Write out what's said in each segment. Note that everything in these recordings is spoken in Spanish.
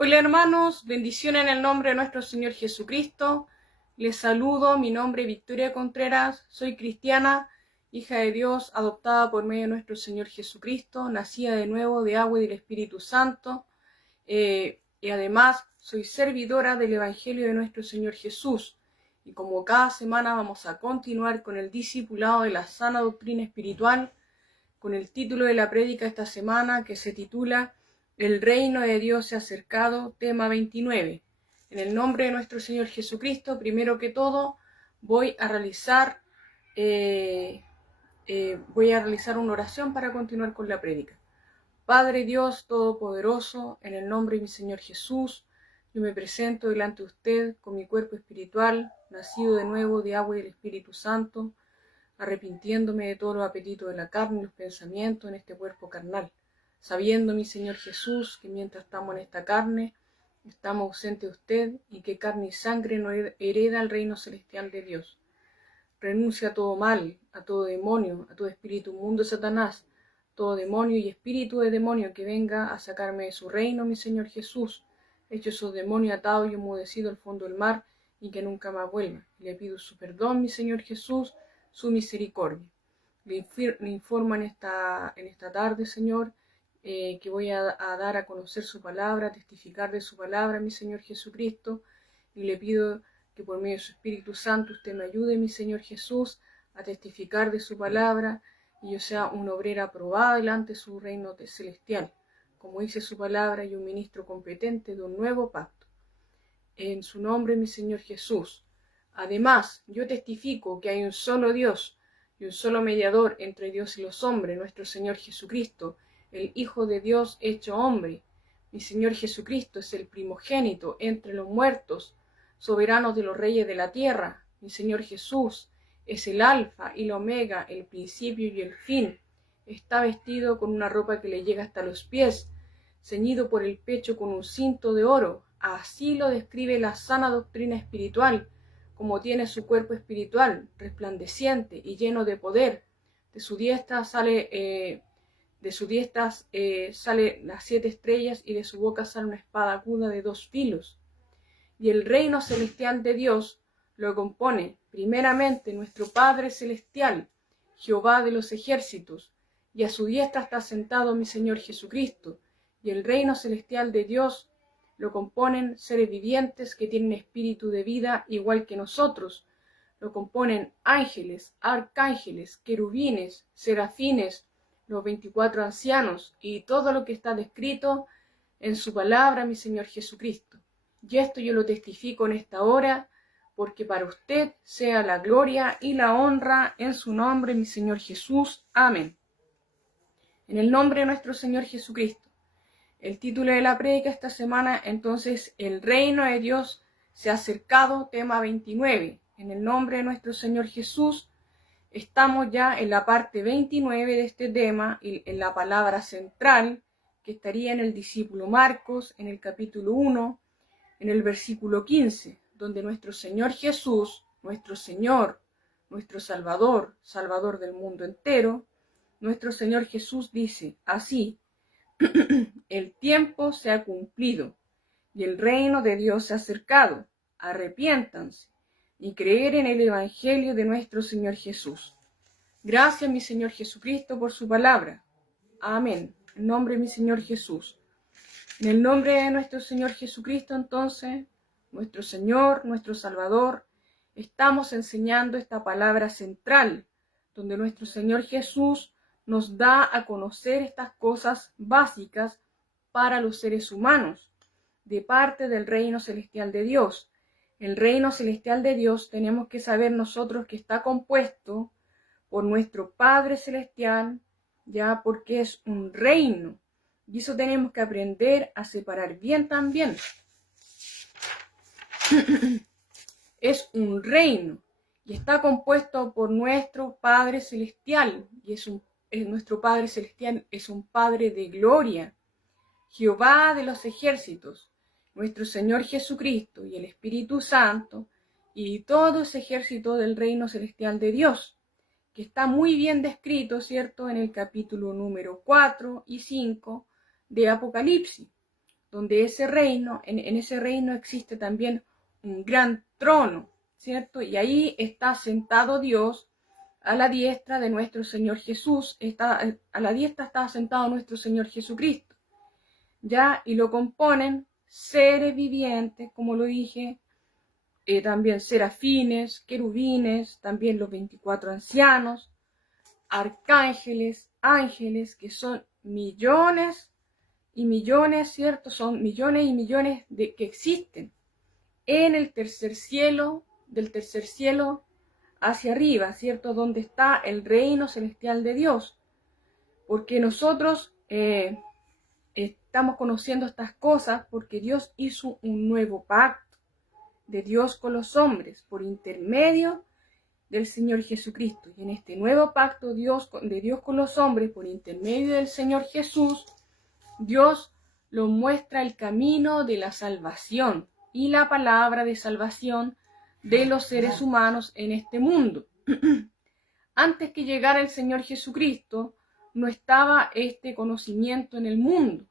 Hola hermanos, bendición en el nombre de nuestro Señor Jesucristo. Les saludo, mi nombre es Victoria Contreras, soy cristiana, hija de Dios, adoptada por medio de nuestro Señor Jesucristo, nacida de nuevo de agua y del Espíritu Santo, y además soy servidora del Evangelio de nuestro Señor Jesús. Y como cada semana vamos a continuar con el discipulado de la sana doctrina espiritual, con el título de la prédica esta semana que se titula El reino de Dios se ha acercado, tema 29. En el nombre de nuestro Señor Jesucristo, primero que todo, voy a realizar una oración para continuar con la prédica. Padre Dios Todopoderoso, en el nombre de mi Señor Jesús, yo me presento delante de usted con mi cuerpo espiritual, nacido de nuevo de agua y del Espíritu Santo, arrepintiéndome de todos los apetitos de la carne y los pensamientos en este cuerpo carnal, sabiendo, mi Señor Jesús, que mientras estamos en esta carne, estamos ausentes de usted y que carne y sangre no hereda el reino celestial de Dios. Renuncia a todo mal, a todo demonio, a todo espíritu mundo de Satanás, todo demonio y espíritu de demonio que venga a sacarme de su reino, mi Señor Jesús, hecho esos demonios atados y enmudecidos al fondo del mar y que nunca más vuelvan. Le pido su perdón, mi Señor Jesús, su misericordia. Le informo en esta tarde, Señor, que voy a dar a conocer su palabra, a testificar de su palabra, mi Señor Jesucristo, y le pido que por medio de su Espíritu Santo usted me ayude, mi Señor Jesús, a testificar de su palabra, y yo sea una obrera aprobada delante de su reino celestial, como dice su palabra, y un ministro competente de un nuevo pacto. En su nombre, mi Señor Jesús. Además, yo testifico que hay un solo Dios y un solo mediador entre Dios y los hombres, nuestro Señor Jesucristo, el Hijo de Dios hecho hombre. Mi Señor Jesucristo es el primogénito entre los muertos, soberano de los reyes de la tierra. Mi Señor Jesús es el alfa y el omega, el principio y el fin. Está vestido con una ropa que le llega hasta los pies, ceñido por el pecho con un cinto de oro. Así lo describe la sana doctrina espiritual, como tiene su cuerpo espiritual, resplandeciente y lleno de poder. De su diestra sale las 7 estrellas y de su boca sale una espada aguda de 2 filos. Y el reino celestial de Dios lo compone primeramente nuestro Padre celestial, Jehová de los ejércitos, y a su diestra está sentado mi Señor Jesucristo. Y el reino celestial de Dios lo componen seres vivientes que tienen espíritu de vida igual que nosotros. Lo componen ángeles, arcángeles, querubines, serafines, los 24 ancianos y todo lo que está descrito en su palabra, mi Señor Jesucristo. Y esto yo lo testifico en esta hora, porque para usted sea la gloria y la honra en su nombre, mi Señor Jesús. Amén. En el nombre de nuestro Señor Jesucristo. El título de la prédica esta semana, entonces, el reino de Dios se ha acercado, tema 29. En el nombre de nuestro Señor Jesús, estamos ya en la parte 29 de este tema, y en la palabra central, que estaría en el discípulo Marcos, en el capítulo 1, en el versículo 15, donde nuestro Señor Jesús, nuestro Señor, nuestro Salvador, Salvador del mundo entero, nuestro Señor Jesús dice así: el tiempo se ha cumplido y el reino de Dios se ha acercado. Arrepiéntanse y creer en el Evangelio de nuestro Señor Jesús. Gracias, mi Señor Jesucristo, por su palabra. Amén. En nombre de mi Señor Jesús. En el nombre de nuestro Señor Jesucristo, entonces, nuestro Señor, nuestro Salvador, estamos enseñando esta palabra central, donde nuestro Señor Jesús nos da a conocer estas cosas básicas para los seres humanos, de parte del reino celestial de Dios. El reino celestial de Dios tenemos que saber nosotros que está compuesto por nuestro Padre celestial, ya, porque es un reino. Y eso tenemos que aprender a separar bien también. Es un reino y está compuesto por nuestro Padre celestial. Y nuestro Padre celestial es un Padre de gloria, Jehová de los ejércitos, nuestro Señor Jesucristo y el Espíritu Santo y todo ese ejército del reino celestial de Dios, que está muy bien descrito, ¿cierto?, en el capítulo número 4 y 5 de Apocalipsis, donde ese reino, en ese reino existe también un gran trono, ¿cierto? Y ahí está sentado Dios a la diestra de nuestro Señor Jesús, a la diestra está sentado nuestro Señor Jesucristo, ¿ya? Y lo componen seres vivientes, como lo dije, también serafines, querubines, también los 24 ancianos, arcángeles, ángeles, que son millones y millones, ¿cierto? Son millones y millones que existen en el tercer cielo, del tercer cielo hacia arriba, ¿cierto? Donde está el reino celestial de Dios. Porque nosotros estamos conociendo estas cosas porque Dios hizo un nuevo pacto de Dios con los hombres por intermedio del Señor Jesucristo. Y en este nuevo pacto de Dios con los hombres por intermedio del Señor Jesús, Dios lo muestra el camino de la salvación y la palabra de salvación de los seres humanos en este mundo. Antes que llegara el Señor Jesucristo, no estaba este conocimiento en el mundo.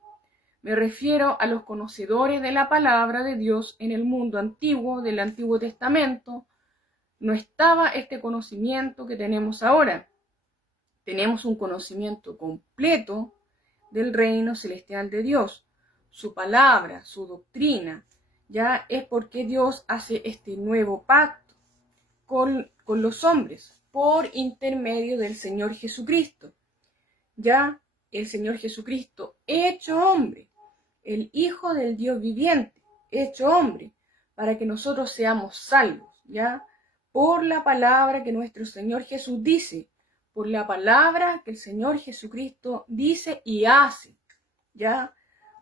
Me refiero a los conocedores de la palabra de Dios en el mundo antiguo, del Antiguo Testamento. No estaba este conocimiento que tenemos ahora. Tenemos un conocimiento completo del reino celestial de Dios. Su palabra, su doctrina, ya es porque Dios hace este nuevo pacto con los hombres por intermedio del Señor Jesucristo. Ya el Señor Jesucristo, hecho hombre, el Hijo del Dios viviente, hecho hombre, para que nosotros seamos salvos, ya por la palabra que nuestro Señor Jesús dice, por la palabra que el Señor Jesucristo dice y hace, ya,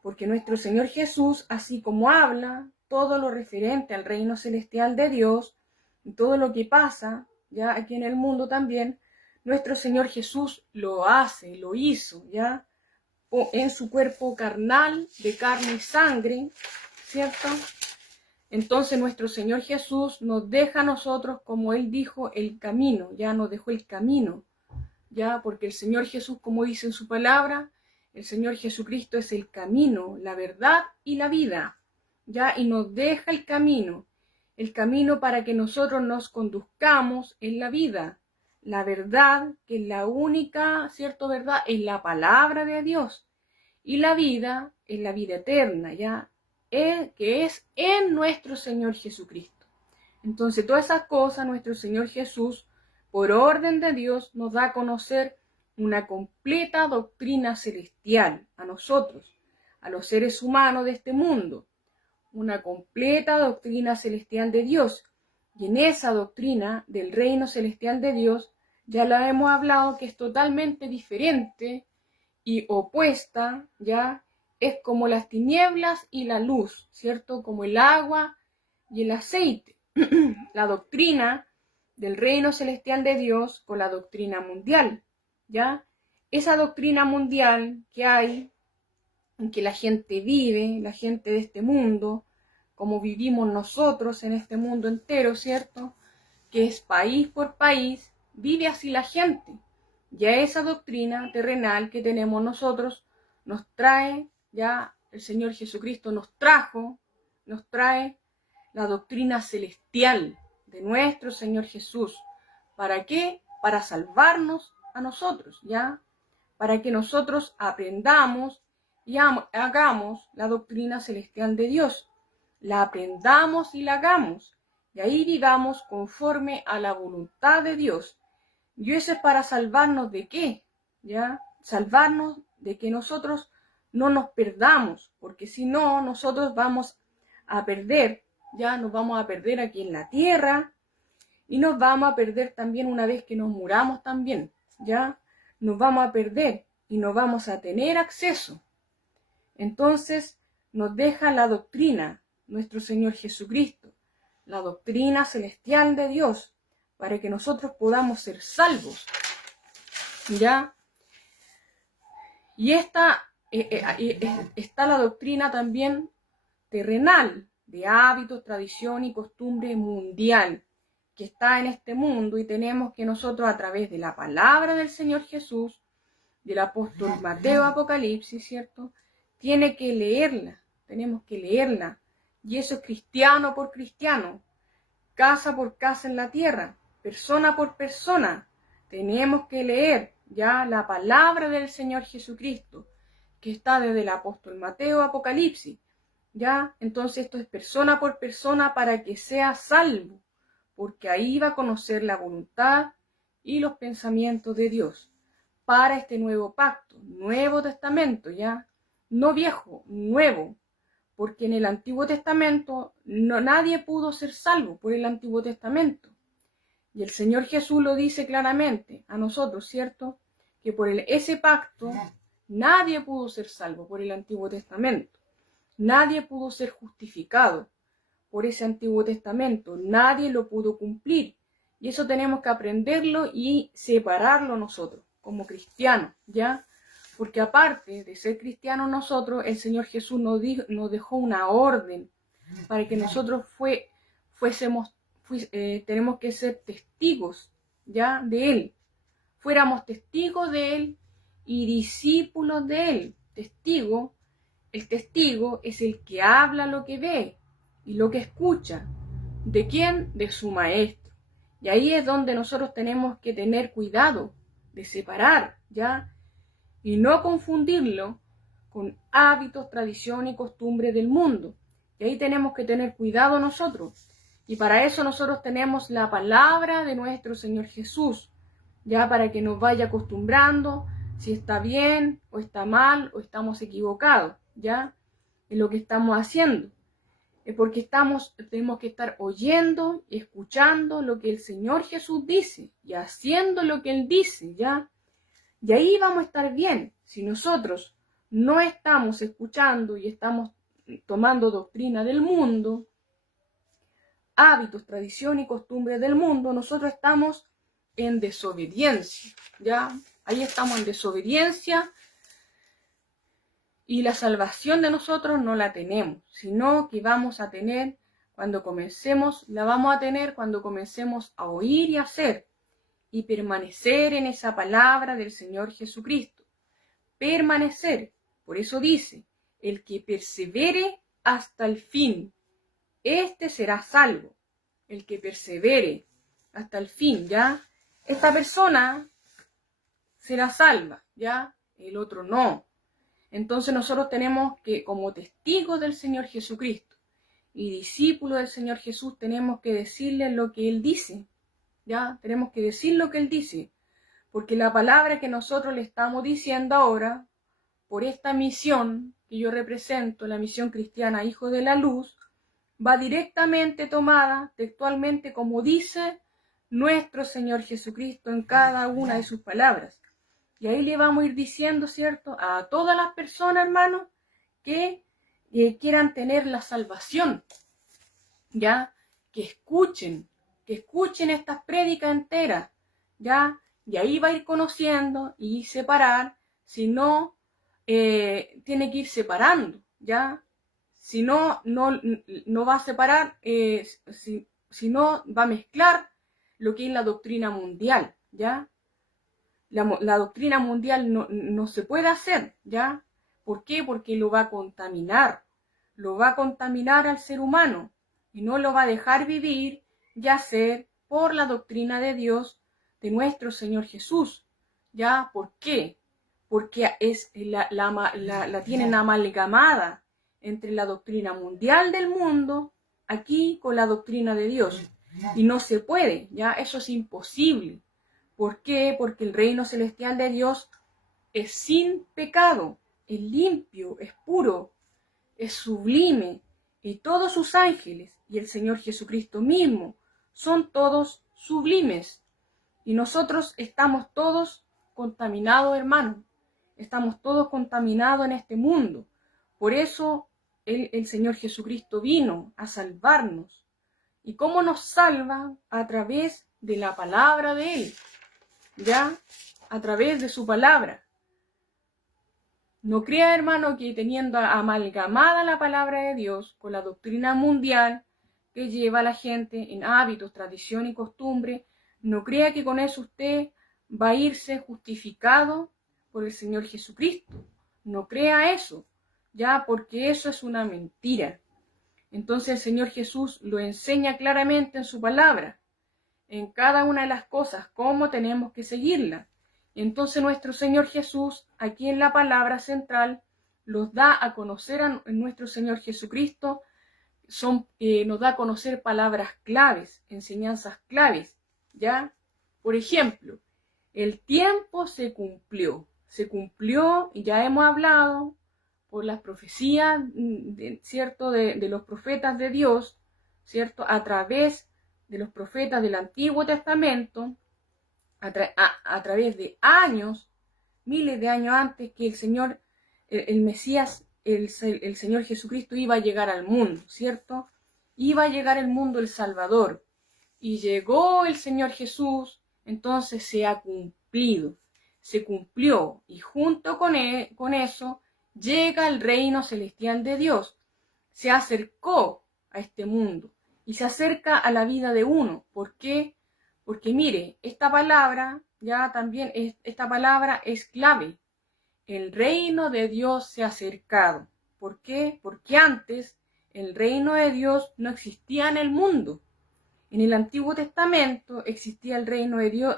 porque nuestro Señor Jesús, así como habla todo lo referente al reino celestial de Dios, y todo lo que pasa, ya aquí en el mundo también, nuestro Señor Jesús lo hace, lo hizo, ya, en su cuerpo carnal, de carne y sangre, ¿cierto? Entonces nuestro Señor Jesús nos deja a nosotros, como Él dijo, el camino, ya nos dejó el camino, ya, porque el Señor Jesús, como dice en su palabra, el Señor Jesucristo es el camino, la verdad y la vida, ya, y nos deja el camino para que nosotros nos conduzcamos en la vida. La verdad, que es la única, ¿cierto? Verdad, es la palabra de Dios. Y la vida es la vida eterna, ¿ya? Que es en nuestro Señor Jesucristo. Entonces, todas esas cosas, nuestro Señor Jesús, por orden de Dios, nos da a conocer una completa doctrina celestial a nosotros, a los seres humanos de este mundo. Una completa doctrina celestial de Dios. Y en esa doctrina del reino celestial de Dios, ya la hemos hablado, que es totalmente diferente y opuesta, ya, es como las tinieblas y la luz, ¿cierto? Como el agua y el aceite. La doctrina del reino celestial de Dios con la doctrina mundial, ¿ya? Esa doctrina mundial que hay, en que la gente vive, la gente de este mundo, como vivimos nosotros en este mundo entero, ¿cierto? Que es país por país, vive así la gente. Ya esa doctrina terrenal que tenemos nosotros nos trae, ya el Señor Jesucristo nos trae la doctrina celestial de nuestro Señor Jesús. ¿Para qué? Para salvarnos a nosotros, ¿ya? Para que nosotros aprendamos y hagamos la doctrina celestial de Dios. La aprendamos y la hagamos. Y ahí vivamos conforme a la voluntad de Dios. Y eso es para salvarnos de qué, ¿ya? Salvarnos de que nosotros no nos perdamos, porque si no, nosotros vamos a perder, ya nos vamos a perder aquí en la tierra y nos vamos a perder también una vez que nos muramos también, ya nos vamos a perder y no vamos a tener acceso. Entonces nos deja la doctrina, nuestro Señor Jesucristo, la doctrina celestial de Dios, para que nosotros podamos ser salvos, ¿ya? Y está la doctrina también terrenal, de hábitos, tradición y costumbre mundial, que está en este mundo, y tenemos que nosotros, a través de la palabra del Señor Jesús, del apóstol Mateo, Apocalipsis, ¿cierto? Tiene que leerla, tenemos que leerla. Y eso es cristiano por cristiano, casa por casa en la tierra, persona por persona. Tenemos que leer ya la palabra del Señor Jesucristo, que está desde el apóstol Mateo a Apocalipsis. Ya, entonces esto es persona por persona para que sea salvo, porque ahí va a conocer la voluntad y los pensamientos de Dios para este nuevo pacto, Nuevo Testamento, ya, no viejo, nuevo, porque en el Antiguo Testamento nadie pudo ser salvo por el Antiguo Testamento. Y el Señor Jesús lo dice claramente a nosotros, ¿cierto? Que por ese pacto nadie pudo ser salvo por el Antiguo Testamento. Nadie pudo ser justificado por ese Antiguo Testamento. Nadie lo pudo cumplir. Y eso tenemos que aprenderlo y separarlo nosotros, como cristianos, ¿ya? Porque aparte de ser cristianos nosotros, el Señor Jesús nos dejó una orden para que nosotros tenemos que ser testigos, ¿ya? De Él. Fuéramos testigos de Él y discípulos de Él. El testigo es el que habla lo que ve y lo que escucha. ¿De quién? De su maestro. Y ahí es donde nosotros tenemos que tener cuidado de separar, ¿ya? Y no confundirlo con hábitos, tradición y costumbres del mundo. Y ahí tenemos que tener cuidado nosotros. Y para eso nosotros tenemos la palabra de nuestro Señor Jesús, ya para que nos vaya acostumbrando si está bien o está mal o estamos equivocados, ya, en lo que estamos haciendo. Porque tenemos que estar oyendo y escuchando lo que el Señor Jesús dice y haciendo lo que Él dice, ya. Y ahí vamos a estar bien. Si nosotros no estamos escuchando y estamos tomando doctrina del mundo, hábitos, tradición y costumbres del mundo, nosotros estamos en desobediencia, ¿ya? Ahí estamos en desobediencia y la salvación de nosotros no la tenemos, sino que vamos a tener la vamos a tener cuando comencemos a oír y hacer y permanecer en esa palabra del Señor Jesucristo. Permanecer, por eso dice, el que persevere hasta el fin, este será salvo. El que persevere hasta el fin, ¿ya? Esta persona será salva, ¿ya? El otro no. Entonces nosotros tenemos que, como testigos del Señor Jesucristo y discípulos del Señor Jesús, tenemos que decirle lo que Él dice, ¿ya? Tenemos que decir lo que Él dice, porque la palabra que nosotros le estamos diciendo ahora, por esta misión que yo represento, la misión cristiana Hijo de la Luz, va directamente tomada textualmente como dice nuestro Señor Jesucristo en cada una de sus palabras. Y ahí le vamos a ir diciendo, ¿cierto?, a todas las personas, hermanos, que quieran tener la salvación, ¿ya? Que escuchen estas prédicas enteras, ¿ya? Y ahí va a ir conociendo y separar, si no, tiene que ir separando, ¿ya? Si no, no va a separar, si no, va a mezclar lo que es la doctrina mundial, ¿ya? La doctrina mundial no se puede hacer, ¿ya? ¿Por qué? Porque lo va a contaminar al ser humano y no lo va a dejar vivir y hacer por la doctrina de Dios, de nuestro Señor Jesús, ¿ya? ¿Por qué? Porque la tienen amalgamada entre la doctrina mundial del mundo, aquí con la doctrina de Dios. Y no se puede, ¿ya? Eso es imposible. ¿Por qué? Porque el reino celestial de Dios es sin pecado, es limpio, es puro, es sublime, y todos sus ángeles y el Señor Jesucristo mismo son todos sublimes. Y nosotros estamos todos contaminados, hermanos. Estamos todos contaminados en este mundo. Por eso el Señor Jesucristo vino a salvarnos. ¿Y cómo nos salva? A través de la palabra de Él, ¿ya? A través de su palabra. No crea, hermano, que teniendo amalgamada la palabra de Dios con la doctrina mundial que lleva a la gente en hábitos, tradición y costumbre, no crea que con eso usted va a irse justificado por el Señor Jesucristo. No crea eso. ya, porque eso es una mentira. Entonces el Señor Jesús lo enseña claramente en su palabra, en cada una de las cosas, cómo tenemos que seguirla. Entonces nuestro Señor Jesús, aquí en la palabra central, los da a conocer a nuestro Señor Jesucristo, nos da a conocer palabras claves, enseñanzas claves, ¿ya? Por ejemplo, el tiempo se cumplió, y ya hemos hablado por las profecías, ¿cierto?, de los profetas de Dios, ¿cierto?, a través de los profetas del Antiguo Testamento, a través de años, miles de años antes que el Mesías, el Señor Jesucristo iba a llegar al mundo, ¿cierto? Iba a llegar al mundo el Salvador. Y llegó el Señor Jesús, entonces se ha cumplido, se cumplió. Y junto con eso llega el reino celestial de Dios. Se acercó a este mundo y se acerca a la vida de uno. ¿Por qué? Porque mire, esta palabra es clave. El reino de Dios se ha acercado. ¿Por qué? Porque antes el reino de Dios no existía en el mundo. En el Antiguo Testamento existía el reino de Dios,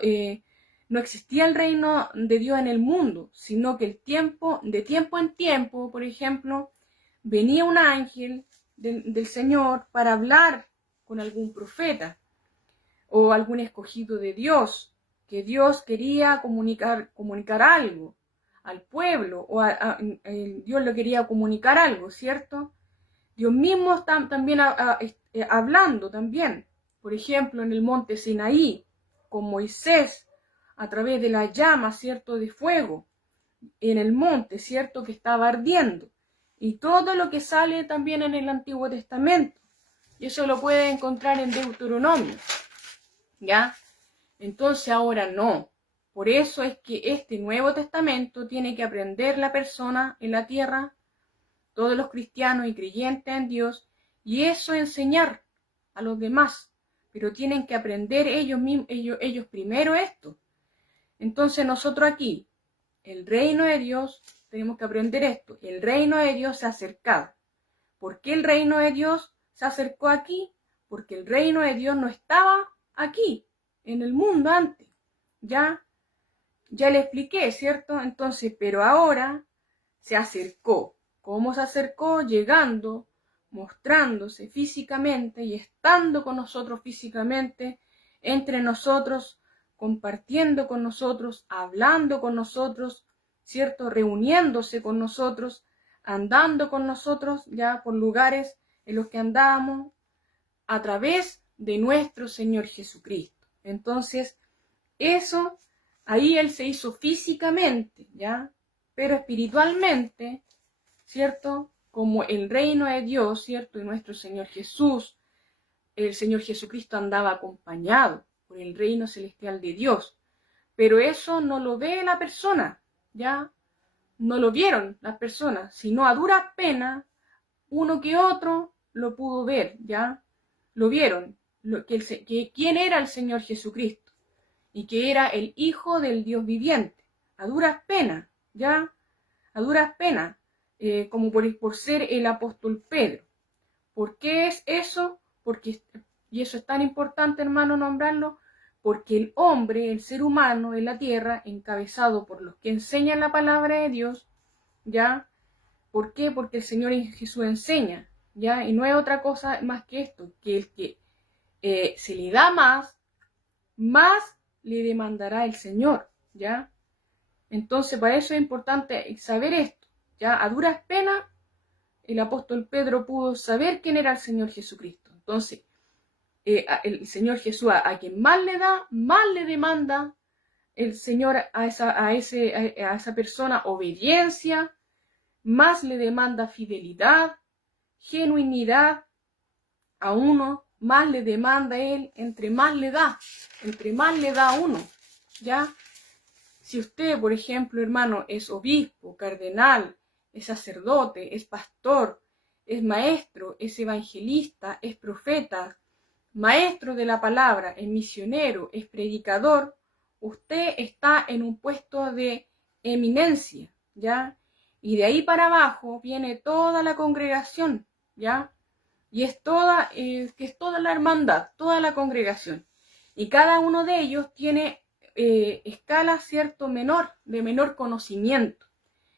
no existía el reino de Dios en el mundo, sino que de tiempo en tiempo, por ejemplo, venía un ángel del Señor para hablar con algún profeta o algún escogido de Dios, que Dios quería comunicar algo al pueblo, o Dios le quería comunicar algo, ¿cierto? Dios mismo está también hablando también, por ejemplo, en el monte Sinaí, con Moisés, a través de la llama, ¿cierto?, de fuego, en el monte, ¿cierto?, que estaba ardiendo, y todo lo que sale también en el Antiguo Testamento, y eso lo puede encontrar en Deuteronomio, ¿ya? Entonces ahora no. Por eso es que este Nuevo Testamento tiene que aprender la persona en la tierra, todos los cristianos y creyentes en Dios, y eso enseñar a los demás. Pero tienen que aprender ellos primero esto. Entonces nosotros aquí, el reino de Dios, tenemos que aprender esto. El reino de Dios se ha acercado. ¿Por qué el reino de Dios se acercó aquí? Porque el reino de Dios no estaba aquí, en el mundo antes. Ya le expliqué, ¿cierto? Entonces, pero ahora se acercó. ¿Cómo se acercó? Llegando, mostrándose físicamente y estando con nosotros físicamente, entre nosotros, compartiendo con nosotros, hablando con nosotros, ¿cierto? Reuniéndose con nosotros, andando con nosotros ya por lugares en los que andábamos, a través de nuestro Señor Jesucristo. Entonces, eso, ahí Él se hizo físicamente, ¿ya? Pero espiritualmente, ¿cierto? Como el reino de Dios, ¿cierto? Y nuestro Señor Jesús, el Señor Jesucristo andaba acompañado por el reino celestial de Dios. Pero eso no lo ve la persona, ¿ya? No lo vieron las personas, sino a duras penas, uno que otro lo pudo ver, ¿ya? Lo vieron, quién era el Señor Jesucristo y que era el Hijo del Dios viviente, a duras penas, ¿ya? A duras penas, como por ser el apóstol Pedro. ¿Por qué es eso? Y eso es tan importante, hermano, nombrarlo, porque el hombre, el ser humano en la tierra, encabezado por los que enseñan la palabra de Dios, ¿ya? ¿Por qué? Porque el Señor Jesús enseña, ¿ya? Y no es otra cosa más que esto, que el que se le da más le demandará el Señor, ¿ya? Entonces, para eso es importante saber esto, ¿ya? A duras penas, el apóstol Pedro pudo saber quién era el Señor Jesucristo. Entonces, el Señor Jesús, a quien más le da, más le demanda el Señor a esa persona obediencia, más le demanda fidelidad, genuinidad a uno, más le demanda Él, entre más le da a uno, ¿ya? Si usted, por ejemplo, hermano, es obispo, cardenal, es sacerdote, es pastor, es maestro, es evangelista, es profeta, maestro de la palabra, es misionero, es predicador, usted está en un puesto de eminencia, ¿ya? Y de ahí para abajo viene toda la congregación, ¿ya? Y es toda la hermandad, toda la congregación. Y cada uno de ellos tiene escala, ¿cierto?, de menor conocimiento.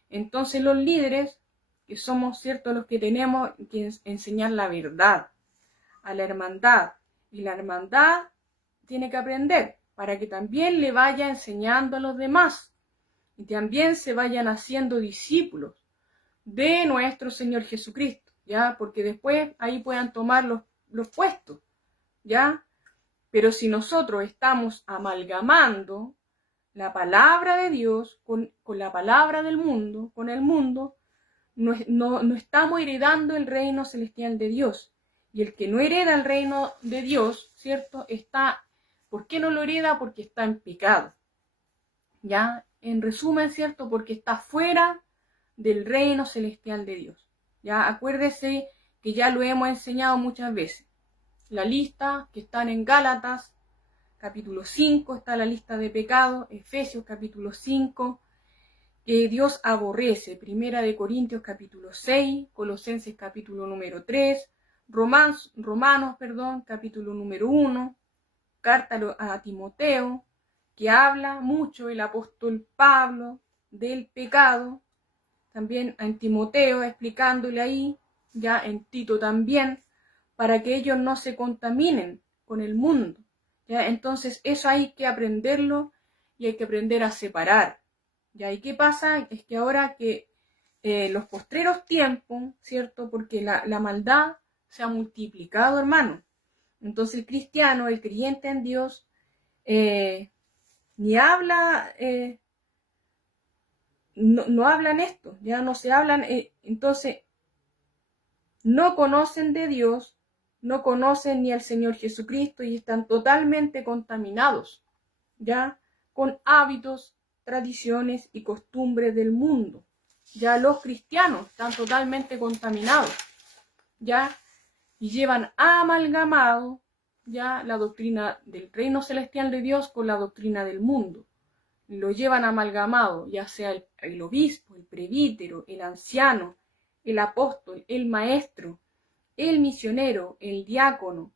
Entonces los líderes, que somos, ¿cierto?, los que tenemos que enseñar la verdad a la hermandad. Y la hermandad tiene que aprender para que también le vaya enseñando a los demás. Y también se vayan haciendo discípulos de nuestro Señor Jesucristo, ¿ya? Porque después ahí puedan tomar los puestos, ¿ya? Pero si nosotros estamos amalgamando la palabra de Dios con la palabra del mundo, con el mundo, no estamos heredando el reino celestial de Dios. Y el que no hereda el reino de Dios, ¿cierto? ¿Por qué no lo hereda? Porque está en pecado, ¿ya? En resumen, ¿cierto? Porque está fuera del reino celestial de Dios. Ya acuérdese que ya lo hemos enseñado muchas veces. La lista que están en Gálatas, capítulo 5, está la lista de pecados, Efesios capítulo 5, que Dios aborrece, Primera de Corintios capítulo 6, Colosenses capítulo número 3, Romanos, capítulo número 1, carta a Timoteo, que habla mucho el apóstol Pablo del pecado, también en Timoteo explicándole ahí, ya en Tito también, para que ellos no se contaminen con el mundo, ¿ya? Entonces eso hay que aprenderlo y hay que aprender a separar, ¿ya? ¿Y qué pasa? Es que ahora que los postreros tiempos, ¿cierto? Porque la maldad se ha multiplicado, hermano. Entonces el cristiano, el creyente en Dios, ni habla... no hablan esto, ya no se hablan, entonces no conocen de Dios, no conocen ni al Señor Jesucristo y están totalmente contaminados, ya con hábitos, tradiciones y costumbres del mundo. Ya los cristianos están totalmente contaminados, ya, y llevan amalgamado ya la doctrina del reino celestial de Dios con la doctrina del mundo. Lo llevan amalgamado, ya sea el obispo, el presbítero, el anciano, el apóstol, el maestro, el misionero, el diácono,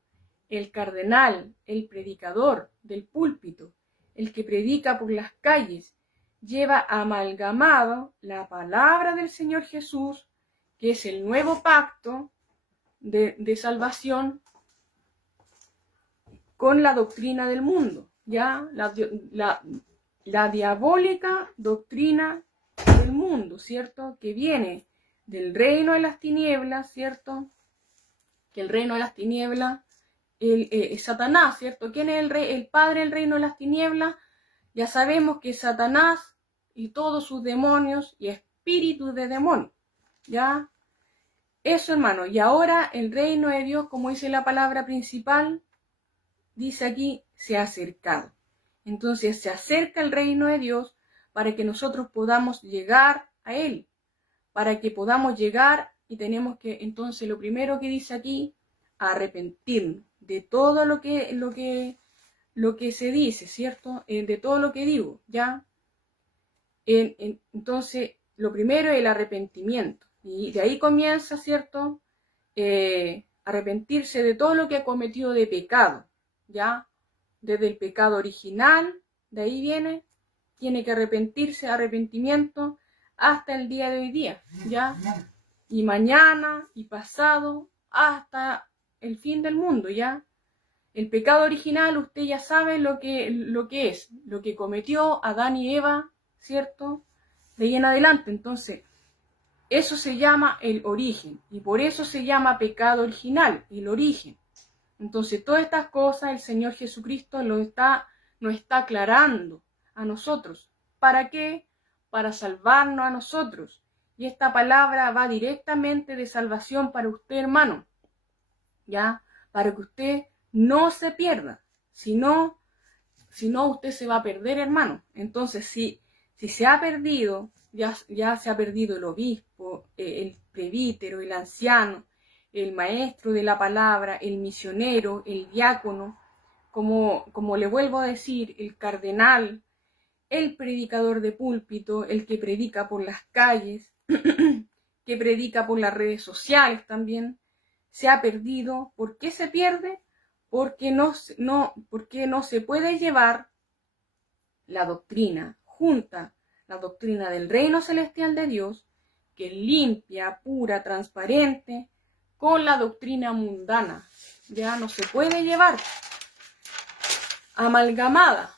el cardenal, el predicador del púlpito, el que predica por las calles, lleva amalgamado la palabra del Señor Jesús, que es el nuevo pacto de salvación, con la doctrina del mundo, ya la diabólica doctrina del mundo, ¿cierto? Que viene del reino de las tinieblas, ¿cierto? Que el reino de las tinieblas es Satanás, ¿cierto? ¿Quién es el padre del reino de las tinieblas? Ya sabemos que es Satanás y todos sus demonios y espíritus de demonios, ¿ya? Eso, hermano. Y ahora el reino de Dios, como dice la palabra principal, dice aquí, se ha acercado. Entonces se acerca el reino de Dios para que nosotros podamos llegar a Él, para que podamos llegar y tenemos que, entonces lo primero que dice aquí, arrepentirnos de todo lo que se dice, ¿cierto? De todo lo que digo, ¿ya? Entonces, lo primero es el arrepentimiento. Y de ahí comienza, ¿cierto? Arrepentirse de todo lo que ha cometido de pecado, ¿ya? Desde el pecado original, de ahí viene, tiene que arrepentimiento hasta el día de hoy día, ¿ya? Y mañana y pasado hasta el fin del mundo, ¿ya? El pecado original, usted ya sabe lo que es, lo que cometió Adán y Eva, ¿cierto? De ahí en adelante, entonces, eso se llama el origen, y por eso se llama pecado original, el origen. Entonces, todas estas cosas el Señor Jesucristo nos está aclarando a nosotros. ¿Para qué? Para salvarnos a nosotros. Y esta palabra va directamente de salvación para usted, hermano, ¿ya? Para que usted no se pierda. Si no, usted se va a perder, hermano. Entonces, si se ha perdido, ya se ha perdido el obispo, el presbítero, el anciano, el maestro de la palabra, el misionero, el diácono, como le vuelvo a decir, el cardenal, el predicador de púlpito, el que predica por las calles, que predica por las redes sociales también, se ha perdido. ¿Por qué se pierde? Porque no se puede llevar la doctrina junta, la doctrina del reino celestial de Dios, que es limpia, pura, transparente, con la doctrina mundana. Ya no se puede llevar amalgamada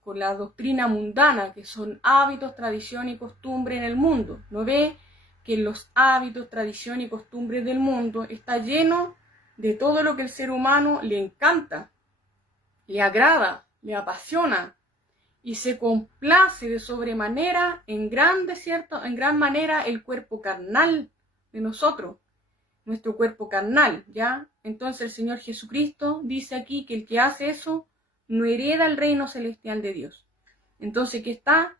con la doctrina mundana, que son hábitos, tradición y costumbre en el mundo. ¿No ve que los hábitos, tradición y costumbres del mundo está lleno de todo lo que el ser humano le encanta, le agrada, le apasiona y se complace de sobremanera en gran manera el cuerpo carnal de nosotros, nuestro cuerpo carnal, ¿ya? Entonces el Señor Jesucristo dice aquí que el que hace eso no hereda el reino celestial de Dios. Entonces, ¿qué está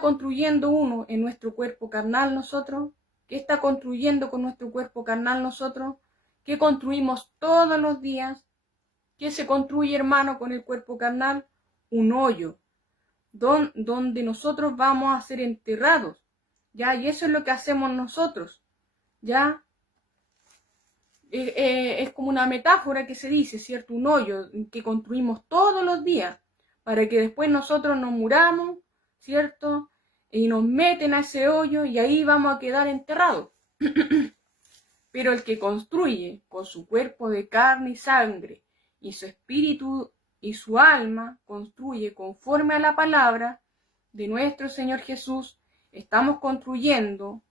construyendo uno en nuestro cuerpo carnal nosotros? ¿Qué está construyendo con nuestro cuerpo carnal nosotros? ¿Qué construimos todos los días? ¿Qué se construye, hermano, con el cuerpo carnal? Un hoyo, donde nosotros vamos a ser enterrados, ¿ya? Y eso es lo que hacemos nosotros, ¿ya? Es como una metáfora que se dice, ¿cierto? Un hoyo que construimos todos los días para que después nosotros nos muramos, ¿cierto? Y nos meten a ese hoyo y ahí vamos a quedar enterrados. Pero el que construye con su cuerpo de carne y sangre y su espíritu y su alma, construye conforme a la palabra de nuestro Señor Jesús, estamos construyendo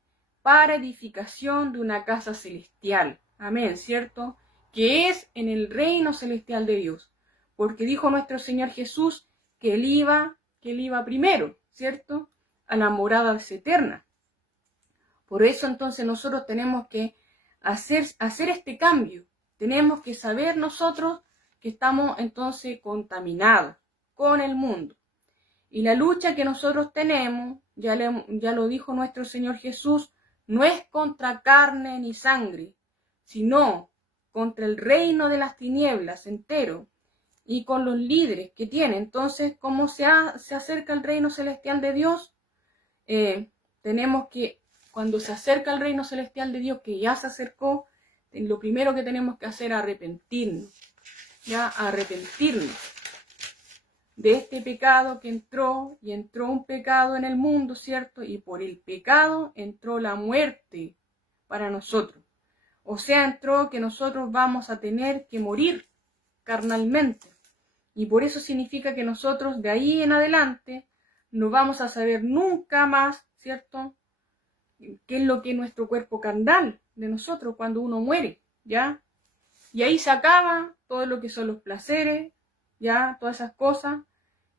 para edificación de una casa celestial. Amén, ¿cierto? Que es en el reino celestial de Dios. Porque dijo nuestro Señor Jesús que Él iba primero, ¿cierto? A la morada eterna. Por eso entonces nosotros tenemos que hacer este cambio. Tenemos que saber nosotros que estamos entonces contaminados con el mundo. Y la lucha que nosotros tenemos, ya lo dijo nuestro Señor Jesús, no es contra carne ni sangre, sino contra el reino de las tinieblas entero y con los líderes que tiene. Entonces, ¿cómo se acerca el reino celestial de Dios? Tenemos que, cuando se acerca el reino celestial de Dios, que ya se acercó, lo primero que tenemos que hacer es arrepentirnos, ya arrepentirnos de este pecado que entró, y entró un pecado en el mundo, ¿cierto? Y por el pecado entró la muerte para nosotros. O sea, entró que nosotros vamos a tener que morir carnalmente. Y por eso significa que nosotros de ahí en adelante no vamos a saber nunca más, ¿cierto? ¿Qué es lo que es nuestro cuerpo carnal de nosotros cuando uno muere? ¿Ya? Y ahí se acaba todo lo que son los placeres, ya, todas esas cosas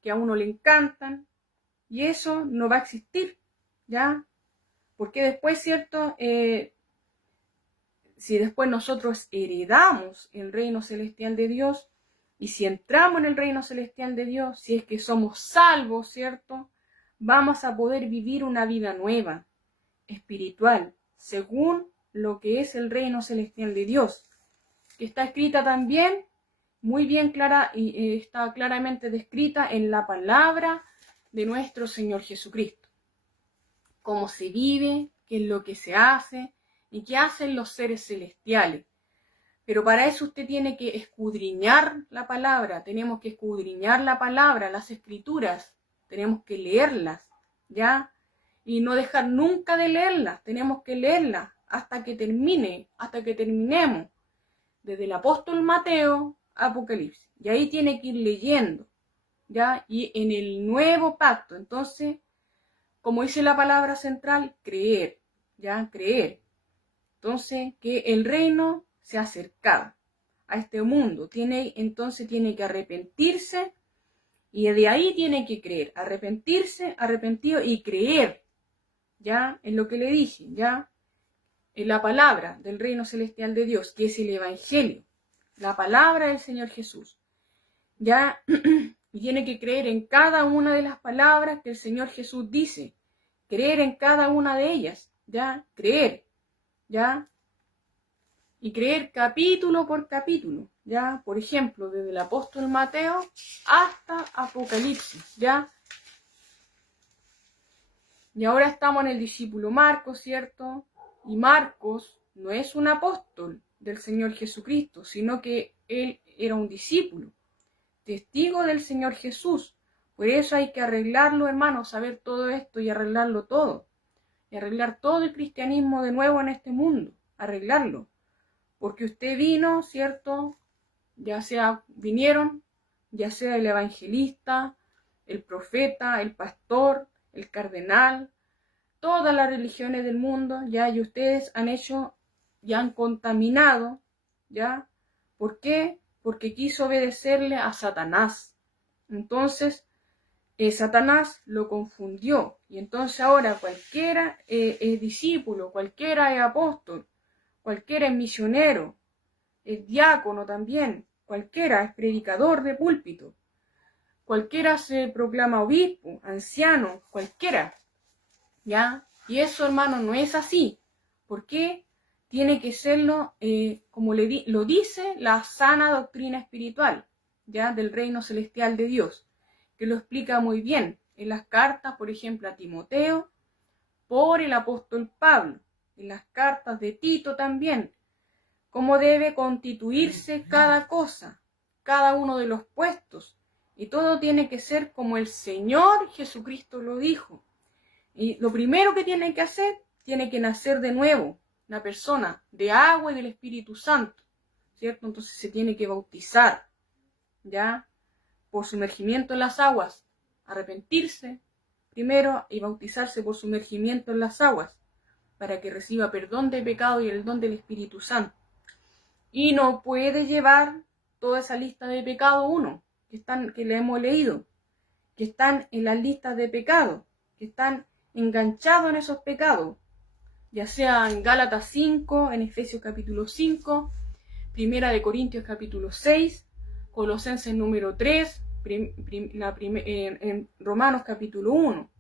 que a uno le encantan, y eso no va a existir, ya, porque después, ¿cierto? Si después nosotros heredamos el reino celestial de Dios, y si entramos en el reino celestial de Dios, si es que somos salvos, ¿cierto? Vamos a poder vivir una vida nueva, espiritual, según lo que es el reino celestial de Dios, que está escrita también muy bien clara y está claramente descrita en la palabra de nuestro Señor Jesucristo. Cómo se vive, qué es lo que se hace y qué hacen los seres celestiales. Pero para eso usted tiene que escudriñar la palabra, tenemos que escudriñar la palabra, las escrituras, tenemos que leerlas, ¿ya? Y no dejar nunca de leerlas, tenemos que leerlas hasta que terminemos, desde el apóstol Mateo, Apocalipsis. Y ahí tiene que ir leyendo, ¿ya? Y en el nuevo pacto, entonces, como dice la palabra central, creer, ¿ya? Creer. Entonces, que el reino se ha acercado a este mundo. Entonces tiene que arrepentirse y de ahí tiene que creer. Arrepentirse, arrepentido y creer, ¿ya? En lo que le dije, ¿ya? En la palabra del reino celestial de Dios, que es el Evangelio. La palabra del Señor Jesús, ¿ya? Y tiene que creer en cada una de las palabras que el Señor Jesús dice. Creer en cada una de ellas, ¿ya? Creer, ¿ya? Y creer capítulo por capítulo, ¿ya? Por ejemplo, desde el apóstol Mateo hasta Apocalipsis, ¿ya? Y ahora estamos en el discípulo Marcos, ¿cierto? Y Marcos no es un apóstol del Señor Jesucristo, sino que él era un discípulo, testigo del Señor Jesús. Por eso hay que arreglarlo, hermanos, saber todo esto y arreglarlo todo. Y arreglar todo el cristianismo de nuevo en este mundo, arreglarlo. Porque usted vino, ¿cierto? Ya sea el evangelista, el profeta, el pastor, el cardenal, todas las religiones del mundo, ya, y ustedes han hecho y han contaminado, ya. ¿Por qué? Porque quiso obedecerle a Satanás. Entonces, Satanás lo confundió, y entonces ahora cualquiera es discípulo, cualquiera es apóstol, cualquiera es misionero, es diácono también, cualquiera es predicador de púlpito, cualquiera se proclama obispo, anciano, cualquiera, ¿ya? Y eso, hermano, no es así. ¿Por qué? Tiene que serlo, como lo dice la sana doctrina espiritual, ¿ya? Del reino celestial de Dios, que lo explica muy bien en las cartas, por ejemplo, a Timoteo, por el apóstol Pablo, en las cartas de Tito también, cómo debe constituirse cada cosa, cada uno de los puestos, y todo tiene que ser como el Señor Jesucristo lo dijo. Y lo primero que tiene que hacer, tiene que nacer de nuevo, la persona, de agua y del Espíritu Santo, ¿cierto? Entonces se tiene que bautizar, ¿ya? Por sumergimiento en las aguas, arrepentirse primero y bautizarse por sumergimiento en las aguas, para que reciba perdón de pecado y el don del Espíritu Santo. Y no puede llevar toda esa lista de pecado que le hemos leído, que están en las listas de pecado, que están enganchados en esos pecados, ya sea en Gálatas 5, en Efesios capítulo 5, Primera de Corintios capítulo 6, Colosenses número 3, en Romanos capítulo 1,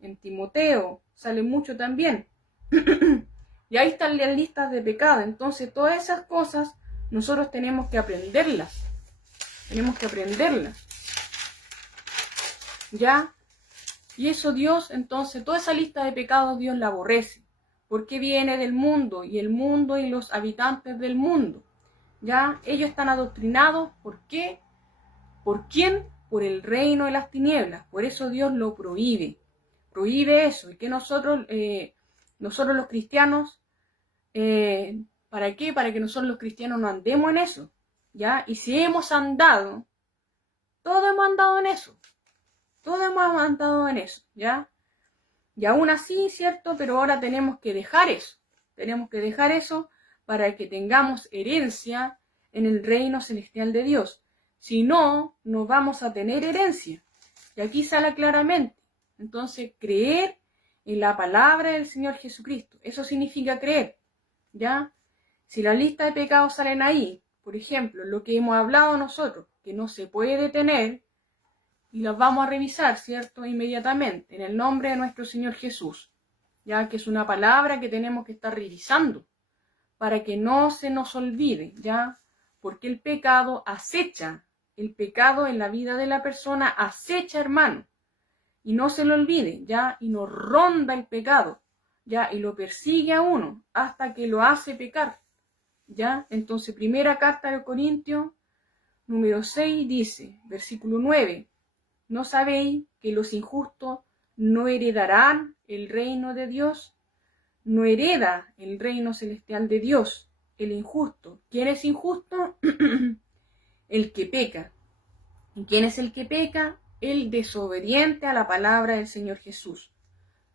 en Timoteo, sale mucho también. Y ahí están las listas de pecado. Entonces todas esas cosas nosotros tenemos que aprenderlas. ¿Ya? Y eso Dios, entonces, toda esa lista de pecados Dios la aborrece. Porque viene del mundo y el mundo y los habitantes del mundo. ¿Ya? Ellos están adoctrinados. ¿Por qué? ¿Por quién? Por el reino de las tinieblas. Por eso Dios lo prohíbe. Prohíbe eso. Y que nosotros los cristianos, ¿para qué? Para que nosotros los cristianos no andemos en eso, ¿ya? Y si hemos andado, todos hemos andado en eso, ¿ya? Y aún así, ¿cierto? Pero ahora tenemos que dejar eso para que tengamos herencia en el reino celestial de Dios. Si no, no vamos a tener herencia. Y aquí sale claramente. Entonces, creer en la palabra del Señor Jesucristo. Eso significa creer, ¿ya? Si la lista de pecados salen ahí, por ejemplo, lo que hemos hablado nosotros, que no se puede detener, y las vamos a revisar, ¿cierto? Inmediatamente, en el nombre de nuestro Señor Jesús, ya que es una palabra que tenemos que estar revisando, para que no se nos olvide, ¿ya? Porque el pecado acecha, el pecado en la vida de la persona acecha, hermano. Y no se lo olvide, ¿ya? Y nos ronda el pecado, ¿ya? Y lo persigue a uno hasta que lo hace pecar, ¿ya? Entonces, primera carta de Corintios, número 6, dice, versículo 9, ¿no sabéis que los injustos no heredarán el reino de Dios? No hereda el reino celestial de Dios, el injusto. ¿Quién es injusto? El que peca. ¿Y quién es el que peca? El desobediente a la palabra del Señor Jesús,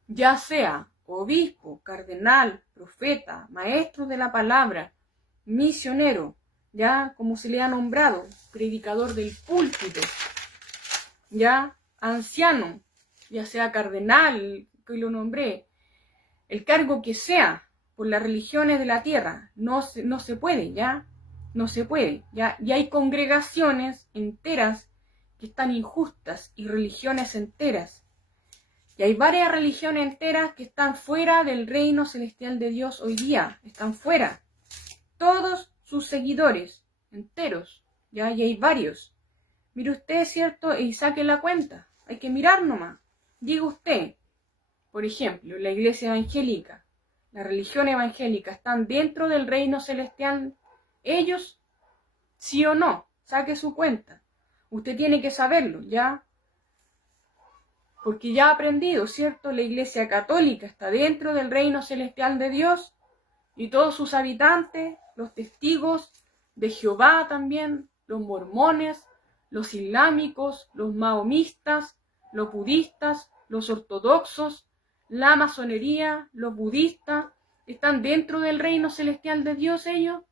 ya sea obispo, cardenal, profeta, maestro de la palabra, misionero, ya como se le ha nombrado, predicador del púlpito, ya anciano, ya sea cardenal, que lo nombré, el cargo que sea por las religiones de la tierra, no se puede, ya, no se puede, ya, y hay congregaciones enteras que están injustas y religiones enteras. Y hay varias religiones enteras que están fuera del reino celestial de Dios hoy día. Están fuera. Todos sus seguidores enteros. ¿Ya? Y hay varios. Mire usted, ¿cierto? Y saque la cuenta. Hay que mirar nomás. Diga usted. por ejemplo, la iglesia evangélica, la religión evangélica, ¿están dentro del reino celestial ellos? ¿Sí o no? Saque su cuenta. Usted tiene que saberlo, ¿ya? Porque ya ha aprendido, ¿cierto? La iglesia católica está dentro del reino celestial de Dios y todos sus habitantes, los testigos de Jehová también, los mormones, los islámicos, los maomistas, los budistas, los ortodoxos, la masonería, los budistas, ¿están dentro del reino celestial de Dios ellos?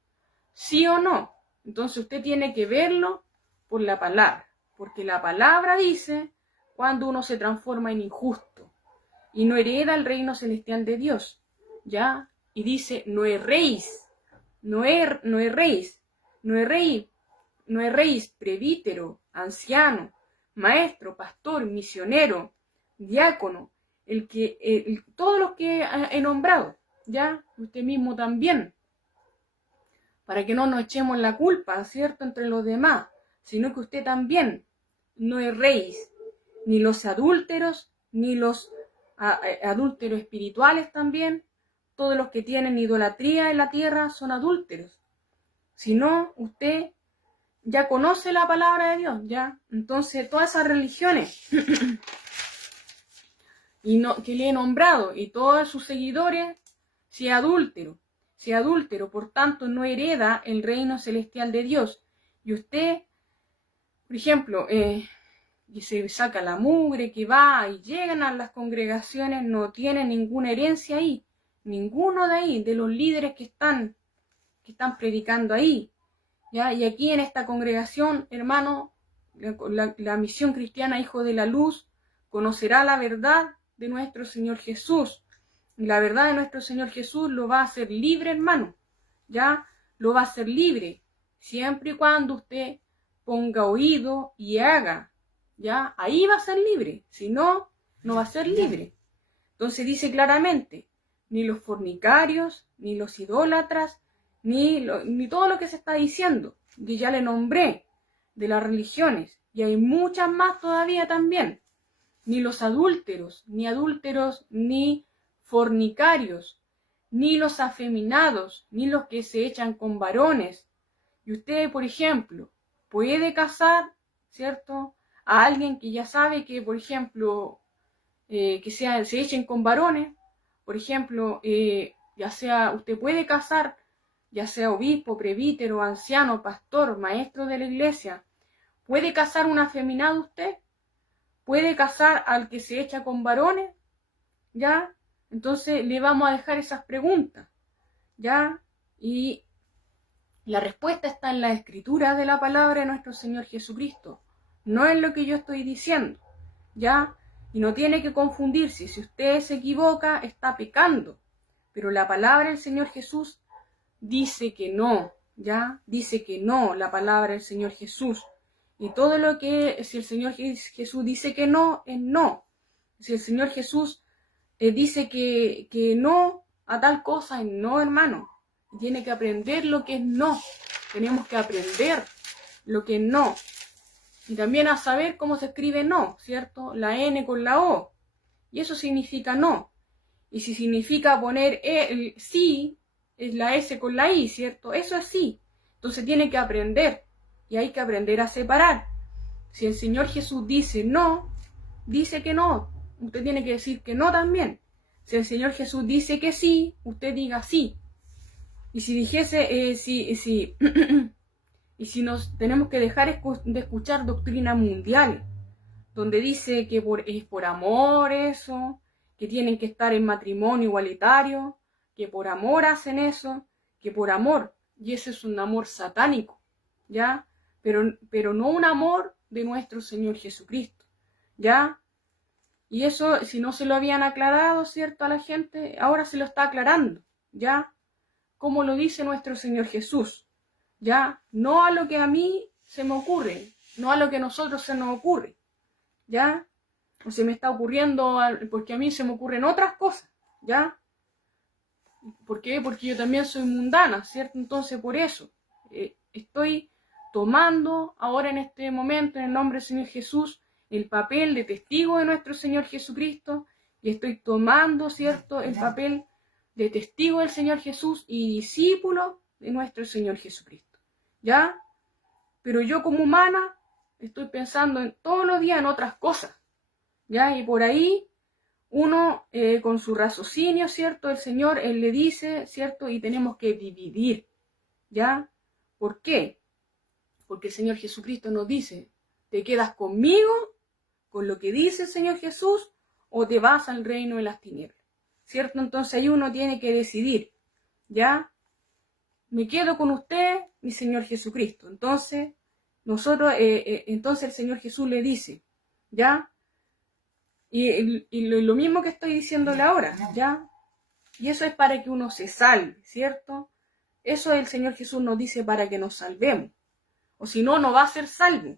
¿Sí o no? Entonces usted tiene que verlo por la palabra, porque la palabra dice cuando uno se transforma en injusto y no hereda el reino celestial de Dios, ¿ya? Y dice, no erréis, no erréis, no erréis, presbítero, anciano, maestro, pastor, misionero, diácono, todos los que he nombrado, ¿ya? Usted mismo también, para que no nos echemos la culpa, ¿cierto?, entre los demás, sino que usted también no erréis, ni los adúlteros, ni los adúlteros espirituales también, todos los que tienen idolatría en la tierra son adúlteros. Si no, usted ya conoce la palabra de Dios, ¿ya? Entonces todas esas religiones que le he nombrado y todos sus seguidores, si es adúltero, por tanto no hereda el reino celestial de Dios. Y usted, por ejemplo, que se saca la mugre, que va y llegan a las congregaciones, no tiene ninguna herencia ahí, ninguno de ahí, de los líderes que están predicando ahí, ¿ya? Y aquí en esta congregación, hermano, la misión cristiana Hijo de la Luz conocerá la verdad de nuestro Señor Jesús. La verdad de nuestro Señor Jesús lo va a hacer libre, hermano, ¿ya? Lo va a hacer libre, siempre y cuando usted ponga oído y haga, ¿ya? Ahí va a ser libre, si no, no va a ser libre. Entonces dice claramente, ni los fornicarios, ni los idólatras, ni todo lo que se está diciendo, que ya le nombré, de las religiones, y hay muchas más todavía también, ni los adúlteros, ni fornicarios, ni los afeminados, ni los que se echan con varones. Y usted, por ejemplo, puede casar, ¿cierto?, a alguien que ya sabe que, por ejemplo, se echen con varones, por ejemplo, ya sea, usted puede casar, ya sea obispo, presbítero, anciano, pastor, maestro de la iglesia, ¿puede casar un afeminado usted? ¿Puede casar al que se echa con varones? ¿Ya? Entonces le vamos a dejar esas preguntas, ¿ya? Y la respuesta está en la escritura de la palabra de nuestro Señor Jesucristo, no es lo que yo estoy diciendo, ¿ya? Y no tiene que confundirse, si usted se equivoca, está pecando, pero la palabra del Señor Jesús dice que no, ¿ya? Dice que no, la palabra del Señor Jesús. Y todo lo que, si el Señor Jesús dice que no, es no. Si el Señor Jesús dice que no a tal cosa, es no, hermano. Tiene que aprender lo que es no. Tenemos que aprender lo que es no. Y también a saber cómo se escribe no, ¿cierto? La N con la O. Y eso significa no. Y si significa poner el sí, es la S con la I, ¿cierto? Eso es sí. Entonces tiene que aprender. Y hay que aprender a separar. Si el Señor Jesús dice no, dice que no. Usted tiene que decir que no también. Si el Señor Jesús dice que sí, usted diga sí. Y si dijese, y si nos tenemos que dejar de escuchar doctrina mundial, donde dice que es por amor eso, que tienen que estar en matrimonio igualitario, que por amor hacen eso, que por amor, y ese es un amor satánico, ¿ya? Pero no un amor de nuestro Señor Jesucristo, ¿ya? Y eso, si no se lo habían aclarado, ¿cierto?, a la gente, ahora se lo está aclarando, ¿ya? Como lo dice nuestro Señor Jesús, ¿ya? No a lo que a mí se me ocurre, no a lo que a nosotros se nos ocurre, ¿ya? O se me está ocurriendo, porque a mí se me ocurren otras cosas, ¿ya? ¿Por qué? Porque yo también soy mundana, ¿cierto? Entonces por eso estoy tomando ahora en este momento, en el nombre del Señor Jesús, el papel de testigo de nuestro Señor Jesucristo, y estoy tomando, ¿cierto?, el papel de testigo del Señor Jesús y discípulo de nuestro Señor Jesucristo, ¿ya? Pero yo como humana estoy pensando todos los días en otras cosas, ¿ya? Y por ahí uno con su raciocinio, ¿cierto? El Señor, Él le dice, ¿cierto? Y tenemos que dividir, ¿ya? ¿Por qué? Porque el Señor Jesucristo nos dice, ¿te quedas conmigo, con lo que dice el Señor Jesús, o te vas al reino de las tinieblas? ¿Cierto? Entonces ahí uno tiene que decidir, ¿ya? Me quedo con usted, mi Señor Jesucristo. Entonces, entonces el Señor Jesús le dice, ¿ya? Y lo mismo que estoy diciéndole ahora, ¿ya? Y eso es para que uno se salve, ¿cierto? Eso el Señor Jesús nos dice para que nos salvemos. O si no, no va a ser salvo.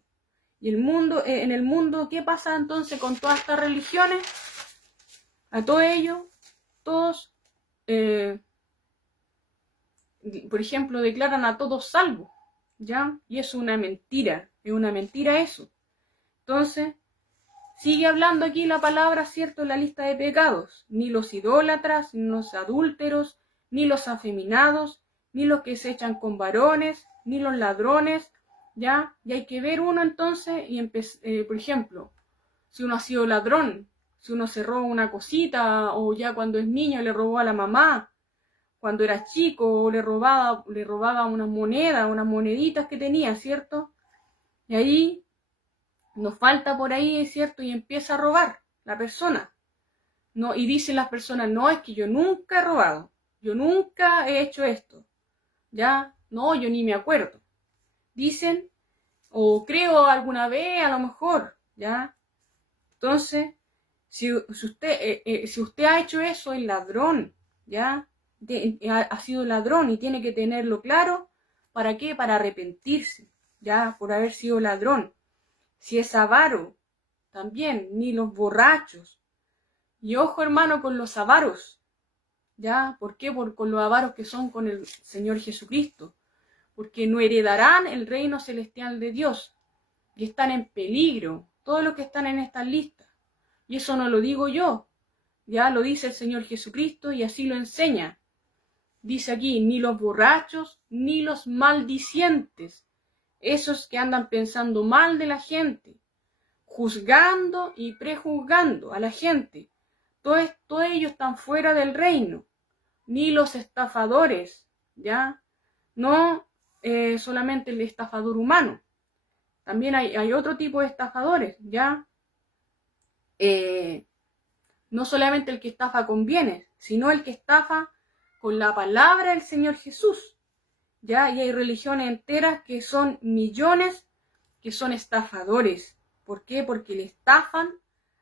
Y en el mundo, ¿qué pasa entonces con todas estas religiones? A todo ello, todos, por ejemplo, declaran a todos salvos, ¿ya? Y es una mentira eso. Entonces, sigue hablando aquí la palabra, ¿cierto?, en la lista de pecados. Ni los idólatras, ni los adúlteros, ni los afeminados, ni los que se echan con varones, ni los ladrones, ¿ya? Y hay que ver uno entonces, por ejemplo, si uno ha sido ladrón, si uno se roba una cosita, o ya cuando es niño le robó a la mamá, cuando era chico le robaba unas monedas, unas moneditas que tenía, ¿cierto? Y ahí nos falta por ahí, ¿cierto? Y empieza a robar la persona, ¿no? Y dicen las personas, no, es que yo nunca he robado, yo nunca he hecho esto, ¿ya? No, yo ni me acuerdo. Dicen, o creo alguna vez, a lo mejor, ¿ya? Entonces, si usted ha hecho eso, es ladrón, ¿ya? Ha sido ladrón y tiene que tenerlo claro. ¿Para qué? Para arrepentirse, ¿ya? Por haber sido ladrón. Si es avaro, también, ni los borrachos. Y ojo, hermano, con los avaros, ¿ya? ¿Por qué? Con los avaros que son con el Señor Jesucristo. Porque no heredarán el reino celestial de Dios. Y están en peligro todos los que están en estas listas. Y eso no lo digo yo, ya lo dice el Señor Jesucristo y así lo enseña. Dice aquí, ni los borrachos, ni los maldicientes, esos que andan pensando mal de la gente, juzgando y prejuzgando a la gente. Todos ellos están fuera del reino. Ni los estafadores, ¿ya? No solamente el estafador humano. También hay otro tipo de estafadores, ¿ya? No solamente el que estafa con bienes, sino el que estafa con la palabra del Señor Jesús, ¿ya? Y hay religiones enteras que son millones, que son estafadores. ¿Por qué? Porque le estafan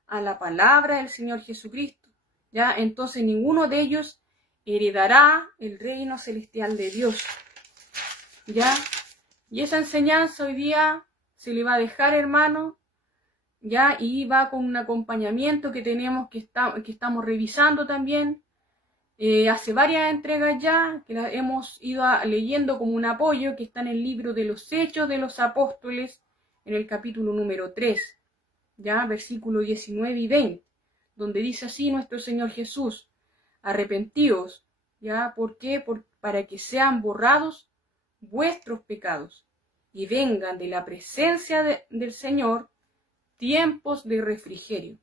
a la palabra del Señor Jesucristo, ¿ya? Entonces ninguno de ellos heredará el reino celestial de Dios, ¿ya? Y esa enseñanza hoy día se le va a dejar, hermano, ¿ya? Y va con un acompañamiento que tenemos, que estamos revisando también. Hace varias entregas ya, que las hemos ido leyendo como un apoyo, que está en el libro de los Hechos de los Apóstoles, en el capítulo número 3, ya, versículo 19 y 20, donde dice así nuestro Señor Jesús, arrepentíos, ¿ya? ¿Por qué? Para que sean borrados vuestros pecados y vengan de la presencia del Señor tiempos de refrigerio.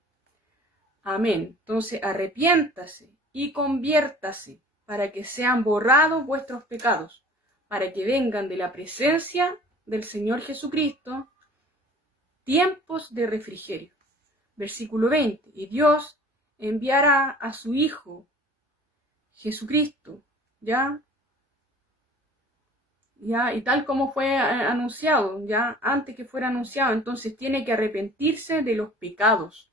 Amén. Entonces arrepiéntase y conviértase para que sean borrados vuestros pecados, para que vengan de la presencia del Señor Jesucristo tiempos de refrigerio. Versículo 20. Y Dios enviará a su Hijo Jesucristo, ¿ya? Y tal como fue anunciado, ya antes que fuera anunciado, entonces tiene que arrepentirse de los pecados,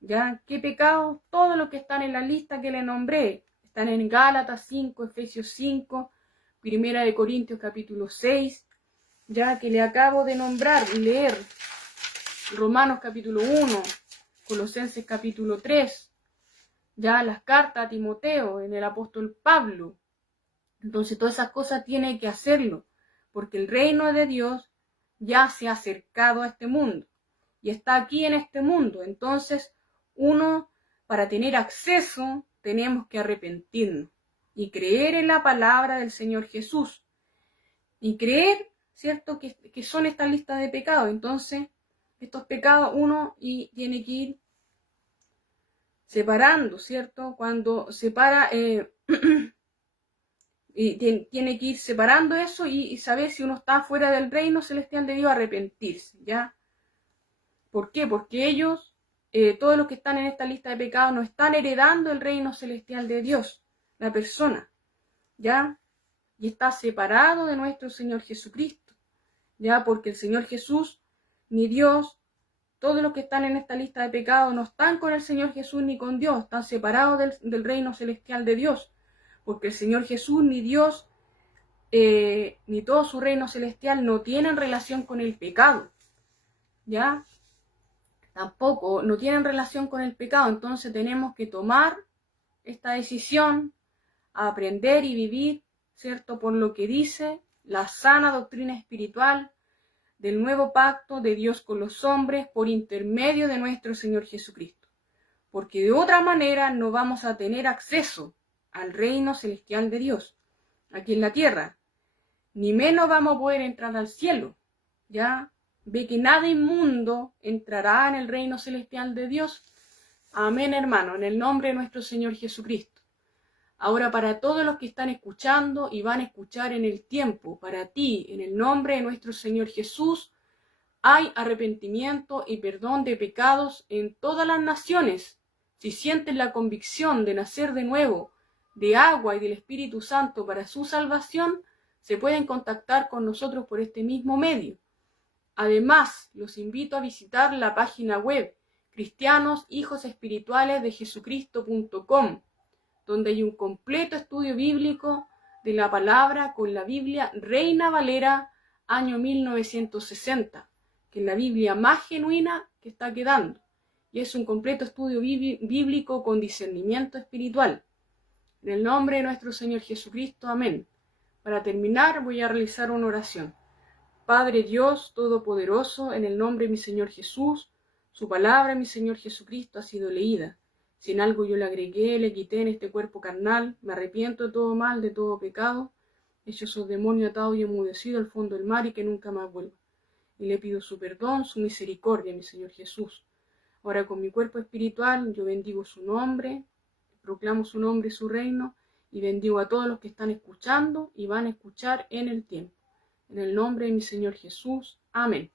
ya. ¿Qué pecados? Todos los que están en la lista que le nombré, están en Gálatas 5, Efesios 5, Primera de Corintios capítulo 6, ya que le acabo de nombrar y leer, Romanos capítulo 1, Colosenses capítulo 3, ya las cartas a Timoteo en el apóstol Pablo. Entonces todas esas cosas tiene que hacerlo, porque el reino de Dios ya se ha acercado a este mundo y está aquí en este mundo. Entonces uno, para tener acceso tenemos que arrepentirnos y creer en la palabra del Señor Jesús. Y creer, ¿cierto?, que son estas listas de pecados. Entonces, estos pecados uno tiene que ir separando, ¿cierto? Cuando separa, y tiene que ir separando eso y saber si uno está fuera del reino celestial de Dios, arrepentirse, ¿ya? ¿Por qué? Porque ellos, todos los que están en esta lista de pecados, no están heredando el reino celestial de Dios, la persona, ¿ya? Y está separado de nuestro Señor Jesucristo, ¿ya? Porque el Señor Jesús, ni Dios, todos los que están en esta lista de pecados no están con el Señor Jesús ni con Dios, están separados del reino celestial de Dios, porque el Señor Jesús ni Dios, ni todo su reino celestial no tienen relación con el pecado, ¿ya? Tampoco, no tienen relación con el pecado. Entonces tenemos que tomar esta decisión, aprender y vivir, ¿cierto?, por lo que dice la sana doctrina espiritual del nuevo pacto de Dios con los hombres por intermedio de nuestro Señor Jesucristo. Porque de otra manera no vamos a tener acceso al reino celestial de Dios aquí en la tierra, ni menos vamos a poder entrar al cielo, ¿ya? Ve que nada inmundo entrará en el reino celestial de Dios. Amén, hermano, en el nombre de nuestro Señor Jesucristo. Ahora, para todos los que están escuchando y van a escuchar en el tiempo, para ti, en el nombre de nuestro Señor Jesús, hay arrepentimiento y perdón de pecados en todas las naciones. Si sientes la convicción de nacer de nuevo, de agua y del Espíritu Santo para su salvación, se pueden contactar con nosotros por este mismo medio. Además, los invito a visitar la página web cristianoshijosespiritualesdejesucristo.com, donde hay un completo estudio bíblico de la palabra con la Biblia Reina Valera año 1960, que es la Biblia más genuina que está quedando, y es un completo estudio bíblico con discernimiento espiritual. En el nombre de nuestro Señor Jesucristo, amén. Para terminar, voy a realizar una oración. Padre Dios Todopoderoso, en el nombre de mi Señor Jesús, su palabra, mi Señor Jesucristo, ha sido leída. Si en algo yo le agregué, le quité en este cuerpo carnal, me arrepiento de todo mal, de todo pecado, hecho esos demonios atados y enmudecido al fondo del mar y que nunca más vuelva. Y le pido su perdón, su misericordia, mi Señor Jesús. Ahora con mi cuerpo espiritual yo bendigo su nombre, proclamo su nombre y su reino, y bendigo a todos los que están escuchando y van a escuchar en el tiempo. En el nombre de mi Señor Jesús. Amén.